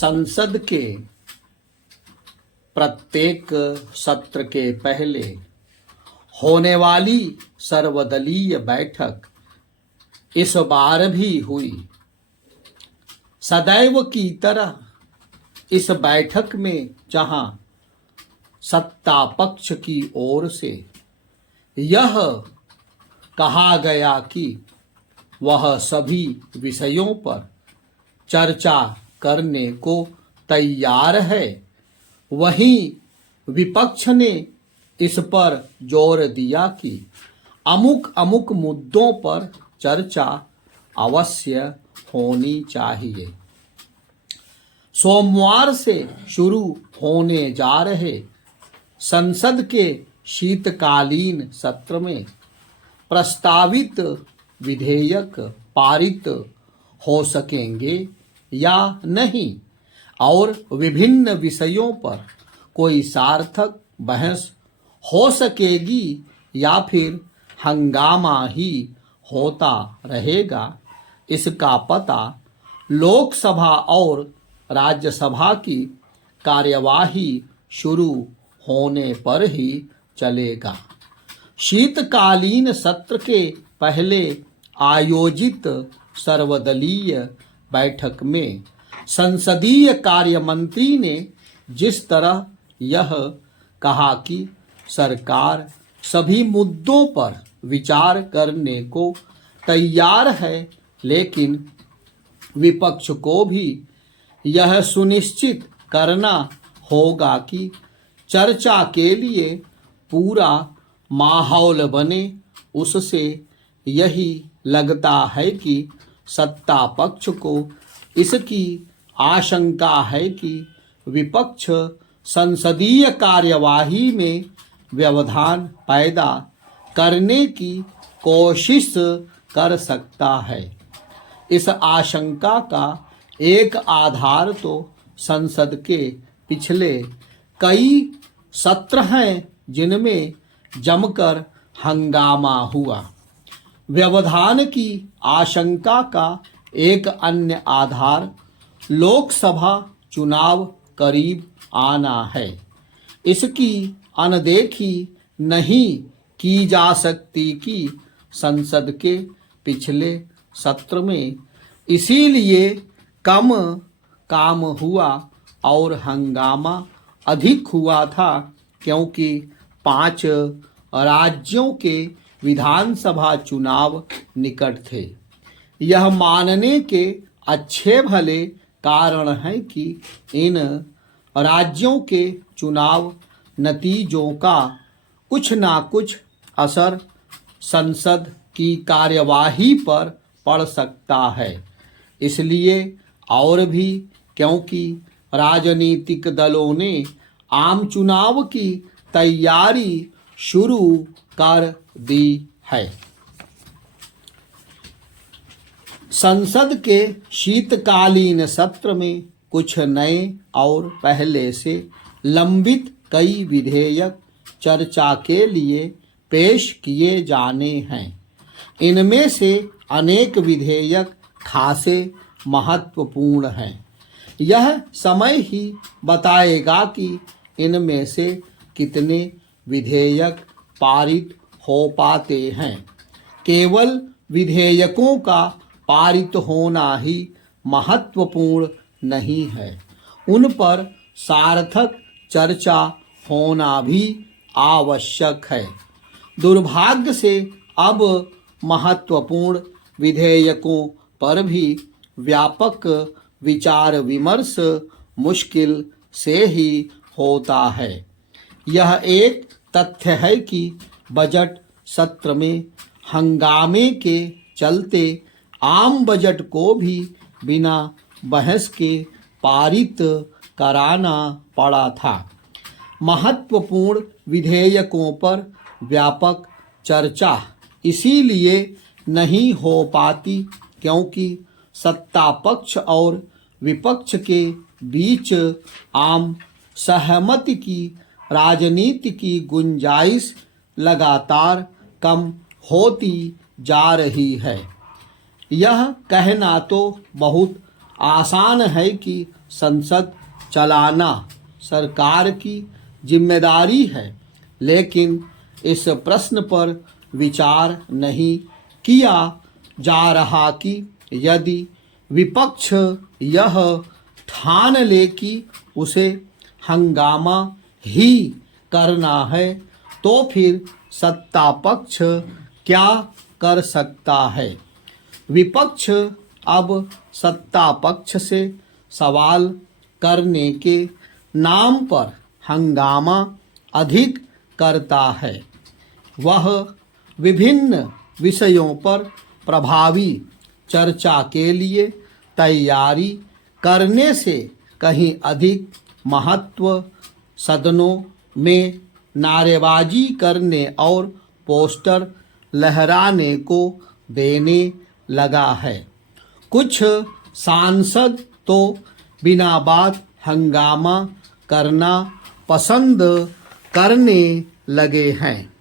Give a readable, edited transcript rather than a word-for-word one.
संसद के प्रत्येक सत्र के पहले होने वाली सर्वदलीय बैठक इस बार भी हुई। सदैव की तरह इस बैठक में जहां सत्ता पक्ष की ओर से यह कहा गया कि वह सभी विषयों पर चर्चा करने को तैयार है, वहीं विपक्ष ने इस पर जोर दिया कि अमुक अमुक मुद्दों पर चर्चा अवश्य होनी चाहिए। सोमवार से शुरू होने जा रहे संसद के शीतकालीन सत्र में प्रस्तावित विधेयक पारित हो सकेंगे या नहीं और विभिन्न विषयों पर कोई सार्थक बहस हो सकेगी या फिर हंगामा ही होता रहेगा, इसका पता लोकसभा और राज्यसभा की कार्यवाही शुरू होने पर ही चलेगा। शीतकालीन सत्र के पहले आयोजित सर्वदलीय बैठक में संसदीय कार्य मंत्री ने जिस तरह यह कहा कि सरकार सभी मुद्दों पर विचार करने को तैयार है, लेकिन विपक्ष को भी यह सुनिश्चित करना होगा कि चर्चा के लिए पूरा माहौल बने, उससे यही लगता है कि सत्ता पक्ष को इसकी आशंका है कि विपक्ष संसदीय कार्यवाही में व्यवधान पैदा करने की कोशिश कर सकता है। इस आशंका का एक आधार तो संसद के पिछले कई सत्र हैं जिनमें जमकर हंगामा हुआ। व्यवधान की आशंका का एक अन्य आधार लोकसभा चुनाव करीब आना है। इसकी अनदेखी नहीं की जा सकती कि संसद के पिछले सत्र में इसीलिए कम काम हुआ और हंगामा अधिक हुआ था क्योंकि 5 राज्यों के विधानसभा चुनाव निकट थे। यह मानने के अच्छे भले कारण हैं कि इन राज्यों के चुनाव नतीजों का कुछ ना कुछ असर संसद की कार्यवाही पर पड़ सकता है। इसलिए और भी क्योंकि राजनीतिक दलों ने आम चुनाव की तैयारी शुरू कर दी है। संसद के शीतकालीन सत्र में कुछ नए और पहले से लंबित कई विधेयक चर्चा के लिए पेश किए जाने हैं। इनमें से अनेक विधेयक खासे महत्वपूर्ण हैं। यह समय ही बताएगा कि इनमें से कितने विधेयक पारित हो पाते हैं। केवल विधेयकों का पारित होना ही महत्वपूर्ण नहीं है, उन पर सार्थक चर्चा होना भी आवश्यक है। दुर्भाग्य से अब महत्वपूर्ण विधेयकों पर भी व्यापक विचार विमर्श मुश्किल से ही होता है। यह एक तथ्य है कि बजट सत्र में हंगामे के चलते आम बजट को भी बिना बहस के पारित कराना पड़ा था। महत्वपूर्ण विधेयकों पर व्यापक चर्चा इसीलिए नहीं हो पाती क्योंकि सत्ता पक्ष और विपक्ष के बीच आम सहमति की राजनीति की गुंजाइश लगातार कम होती जा रही है। यह कहना तो बहुत आसान है कि संसद चलाना सरकार की जिम्मेदारी है, लेकिन इस प्रश्न पर विचार नहीं किया जा रहा कि यदि विपक्ष यह ठान ले कि उसे हंगामा ही करना है, तो फिर सत्ता पक्ष क्या कर सकता है। विपक्ष अब सत्ता पक्ष से सवाल करने के नाम पर हंगामा अधिक करता है। वह विभिन्न विषयों पर प्रभावी चर्चा के लिए तैयारी करने से कहीं अधिक महत्व सदनों में नारेबाजी करने और पोस्टर लहराने को देने लगा है। कुछ सांसद तो बिना बात हंगामा करना पसंद करने लगे हैं।